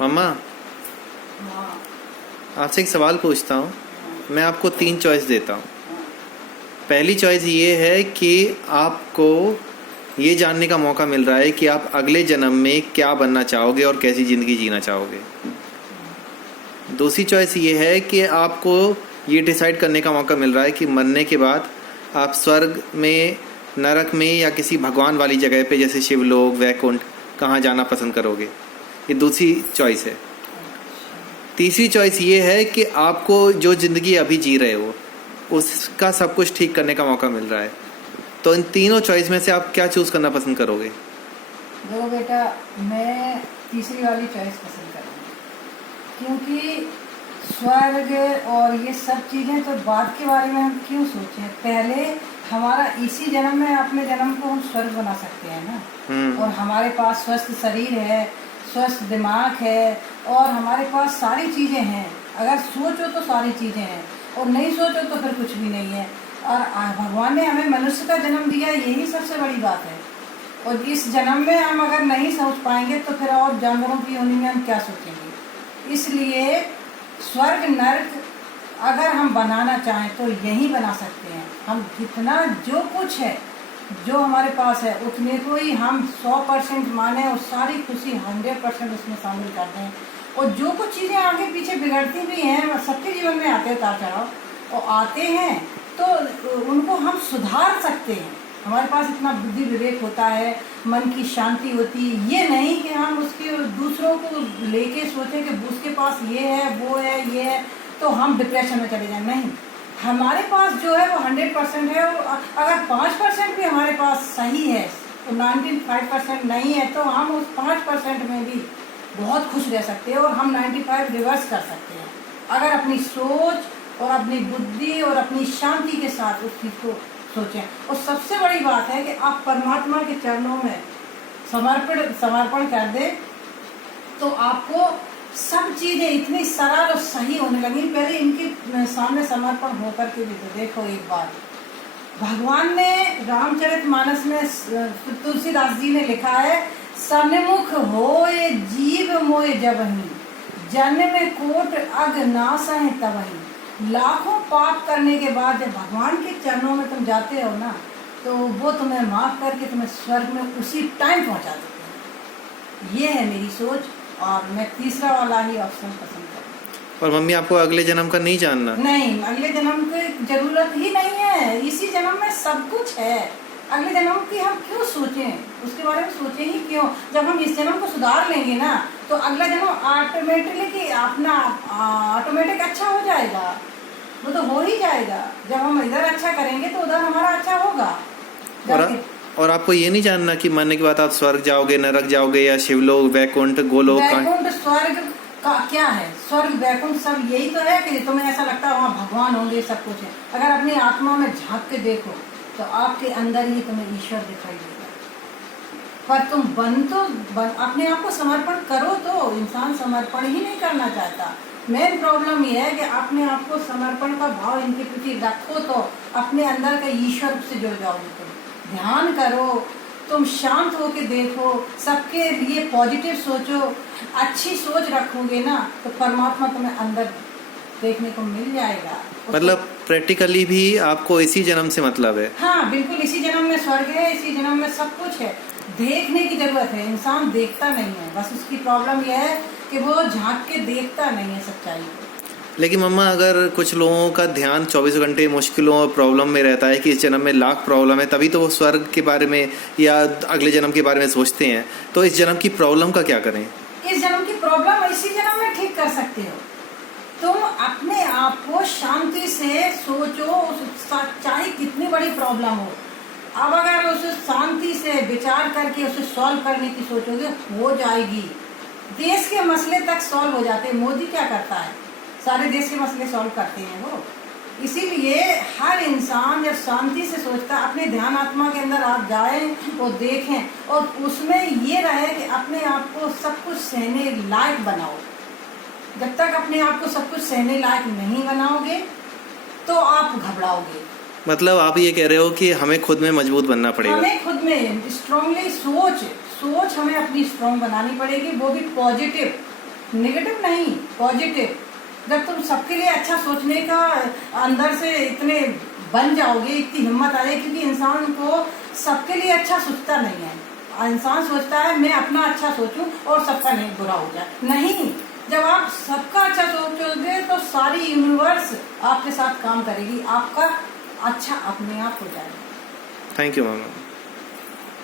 मम्मा, हाँ। आपसे एक सवाल पूछता हूँ। मैं आपको 3 चॉइस देता हूँ। हाँ। पहली चॉइस ये है कि आपको ये जानने का मौका मिल रहा है कि आप अगले जन्म में क्या बनना चाहोगे और कैसी ज़िंदगी जीना चाहोगे। दूसरी चॉइस ये है कि आपको ये डिसाइड करने का मौका मिल रहा है कि मरने के बाद आप स्वर्ग में, नरक में या किसी भगवान वाली जगह पे जैसे शिवलोक, वैकुंठ, कहाँ जाना पसंद करोगे। ये दूसरी चॉइस है। तीसरी चॉइस ये है कि आपको जो ज़िंदगी अभी जी रहे हो उसका सब कुछ ठीक करने का मौका मिल रहा है। तो इन तीनों चॉइस में से आप क्या चूज़ करना पसंद करोगे? देखो बेटा, मैं तीसरी वाली चॉइस पसंद करूँगी, क्योंकि स्वर्ग और ये सब चीज़ें तो बाद के बारे में हम क्यों सोचें। पहले हमारा इसी जन्म में, अपने जन्म को हम स्वर्ग बना सकते हैं ना। और हमारे पास स्वस्थ शरीर है, स्वस्थ दिमाग है, और हमारे पास सारी चीज़ें हैं। अगर सोचो तो सारी चीज़ें हैं, और नहीं सोचो तो फिर कुछ भी नहीं है। और भगवान ने हमें मनुष्य का जन्म दिया, यही सबसे बड़ी बात है। और इस जन्म में हम अगर नहीं सोच पाएंगे तो फिर और जानवरों की योनि में हम क्या सोचेंगे। इसलिए स्वर्ग नरक अगर हम बनाना चाहें तो यही बना सकते हैं। हम जितना जो कुछ है, जो हमारे पास है, उतने को ही हम 100% माने और सारी खुशी 100% उसमें शामिल कर दें। और जो कुछ चीज़ें आगे पीछे बिगड़ती भी हैं, सबके जीवन में आते उतार चढ़ाव और आते हैं, तो उनको हम सुधार सकते हैं। हमारे पास इतना बुद्धि विवेक होता है, मन की शांति होती है। ये नहीं कि हम उसके दूसरों को लेके सोचें कि उसके पास ये है, वो है, ये है, तो हम डिप्रेशन में चले जाएं। नहीं, हमारे पास जो है वो 100% है। और अगर 5% भी हमारे पास सही है तो 95% नहीं है, तो हम उस 5% में भी बहुत खुश रह सकते हैं, और हम 95 रिवर्स कर सकते हैं अगर अपनी सोच और अपनी बुद्धि और अपनी शांति के साथ उस चीज़ को सोचें। और सबसे बड़ी बात है कि आप परमात्मा के चरणों में समर्पण कर दें, तो आपको सब चीज़ें इतनी सरल और सही होने लगी। पहले इनके सामने समर्पण होकर के भी तो देखो एक बार। भगवान ने रामचरितमानस में तुलसीदास जी ने लिखा है, सन्मुख होए जीव मोए जबहि, जन्म कोट अग नासहि तबहि। लाखों पाप करने के बाद जब भगवान के चरणों में तुम जाते हो ना, तो वो तुम्हें माफ करके तुम्हें स्वर्ग में उसी टाइम पहुंचा देते हैं। ये है मेरी सोच, और मैं तीसरा वाला ही ऑप्शन पसंद करूँ। और मम्मी, आपको अगले जन्म का नहीं जानना? नहीं, अगले जन्म की जरूरत ही नहीं है। इसी जन्म में सब कुछ है। अगले जन्म की हम क्यों सोचें, उसके बारे में सोचें ही क्यों। जब हम इस जन्म को सुधार लेंगे ना, तो अगला जन्म ऑटोमेटिक अच्छा हो जाएगा। वो तो हो ही जाएगा। जब हम इधर अच्छा करेंगे तो उधर हमारा अच्छा होगा। और आपको ये नहीं जानना कि मरने के बाद आप स्वर्ग जाओगे, नरक जाओगे, या शिवलोक, वैकुंठ, गोलोक? वैकुंठ स्वर्ग का क्या है? स्वर्ग वैकुंठ सब यही तो है कि तुम्हें ऐसा लगता है वहाँ भगवान होंगे, सब कुछ है। अगर अपनी आत्मा में झांक के देखो तो आपके अंदर ही तुम्हें ईश्वर दिखाई देगा। पर तुम अपने आप को समर्पण करो। तो इंसान समर्पण ही नहीं करना चाहता। मेन प्रॉब्लम ये है कि अपने आप को समर्पण का भाव इनके प्रति रखो, तो अपने अंदर का ईश्वर से जुड़ जाओगे। तुम ध्यान करो, तुम शांत होके देखो, सबके लिए पॉजिटिव सोचो, अच्छी सोच रखोगे ना, तो परमात्मा तुम्हें अंदर देखने को मिल जाएगा। मतलब प्रैक्टिकली भी आपको इसी जन्म से मतलब है? हाँ बिल्कुल, इसी जन्म में स्वर्ग है, इसी जन्म में सब कुछ है। देखने की जरूरत है। इंसान देखता नहीं है, बस उसकी प्रॉब्लम यह है कि वो झांक के देखता नहीं है सच्चाई को। लेकिन मम्मा, अगर कुछ लोगों का ध्यान 24 घंटे मुश्किलों और प्रॉब्लम में रहता है कि इस जन्म में लाख प्रॉब्लम है, तभी तो वो स्वर्ग के बारे में या अगले जन्म के बारे में सोचते हैं। तो इस जन्म की प्रॉब्लम का क्या करें? इस जन्म की प्रॉब्लम इसी जन्म में ठीक कर सकते हो। तुम अपने आप को शांति से सोचो, चाहे कितनी बड़ी प्रॉब्लम हो। अब अगर उसे शांति से विचार करके उसे सॉल्व करने की सोचोगे, हो जाएगी। देश के मसले तक सॉल्व हो जाते हैं। मोदी क्या करता है? सारे देश के मसले सॉल्व करते हैं वो। इसीलिए हर इंसान जब शांति से सोचता है, अपने ध्यान आत्मा के अंदर आप जाएं और देखें, और उसमें ये रहे कि अपने आप को सब कुछ सहने लायक बनाओ। जब तक अपने आप को सब कुछ सहने लायक नहीं बनाओगे तो आप घबराओगे। मतलब आप ये कह रहे हो कि हमें खुद में मजबूत बनना पड़ेगा? हमें खुद में स्ट्रांगली सोच हमें अपनी स्ट्रांग बनानी पड़ेगी, वो भी पॉजिटिव। नेगेटिव नहीं, पॉजिटिव। जब तुम सबके लिए अच्छा सोचने का अंदर से इतने बन जाओगे, इतनी हिम्मत आ जाएगी, क्योंकि इंसान को सबके लिए अच्छा सोचता नहीं है। इंसान सोचता है मैं अपना अच्छा सोचूं और सबका नहीं बुरा हो जाए। नहीं, जब आप सबका अच्छा सोचोगे तो सारी यूनिवर्स आपके साथ काम करेगी, आपका अच्छा अपने आप हो जाएगा। Thank you ma'am.